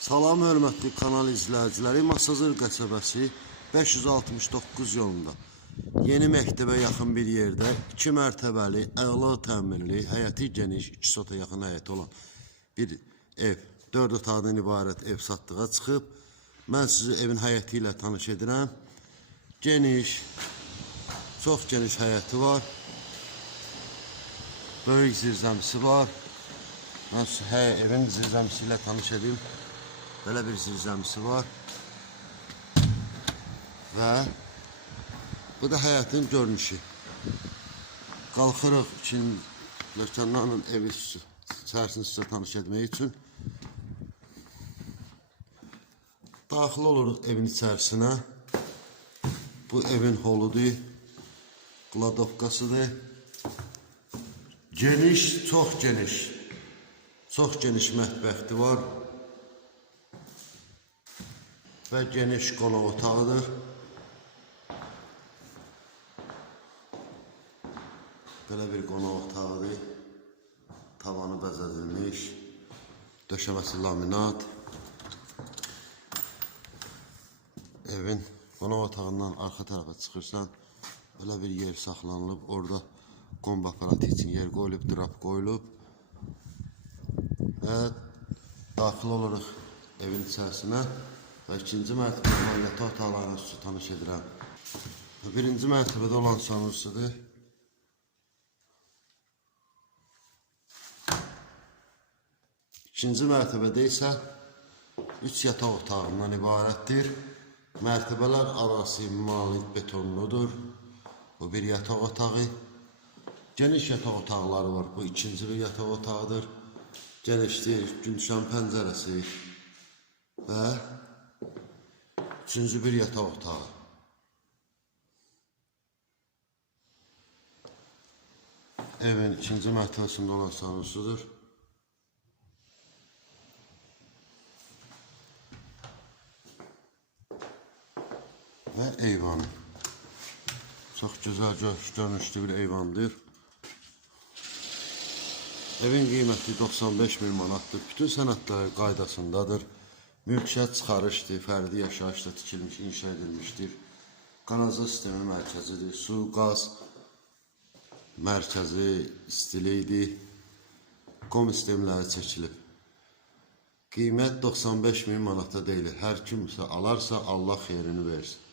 Salam hörmətli kanal izləyiciləri, Masazır qəsəbəsi 569 yolunda yeni məktəbə yaxın bir yerdə 2 mərtəbəli, əla təmirli, həyəti geniş, 2 sota yaxın həyəti olan bir ev, 4 otaqdan ibarət ev satdığa çıxıb. Mən sizi evin həyəti ilə tanış edirəm. Geniş, çox geniş həyəti var. Böyük zirzəmisi var. Mən sizi evin zirzəmisi ilə tanış edim. Belə bir zirzəmisi var. Və bu da həyətin görünüşü. Qalxırıq için Lökənlərin evi içərisini sizə tanış etmək üçün. Daxil oluruq evin içərisinə. Bu evin holudur. Kladovkasıdır. Geniş, çox geniş. Çox geniş mətbəxti var. Və geniş qonaq otağıdır. Belə bir qonaq otağıdır. Tavanı bəzədilmiş. Döşəməsi laminat. Evin qonaq otağından arxa tərəfə çıxırsan, belə bir yer saxlanılıb. Orada qomba aparatı üçün yer qoyulub, drap qoyulub. Və daxil oluruq evin içərisinə ikinci mərtəbədə olan yataq otaqlarını sizə tanış edirəm. Birinci mərtəbədə olan sanusidir. İkinci mərtəbədə isə üç yataq otağından ibarətdir. Mərtəbələr arası malit betonludur. Bu bir yataq otağı. Geniş yataq otaqları var. Bu ikinci bir yataq otağıdır. Genişdir, gün düşən pəncərəsi və üçüncü bir yataq otağı. Evin ikinci mərtəbəsində olan sanusudur. Və eyvanı. Çox gözəl gör- görünüşlü bir eyvandır. Evin qiyməti 95 min manatdır. Bütün sənədlər qaydasındadır. Mülkiyyət çıxarışdır, fərdi yaşayışda tikilmiş, inşa edilmişdir. Kanalizasiya sistemi mərkəzidir. Su, qaz mərkəzi istilikdir. Kom sistemləri çəkilib. Qiymət 95 min manata deyilir. Hər kimsə alarsa Allah xeyrini versin.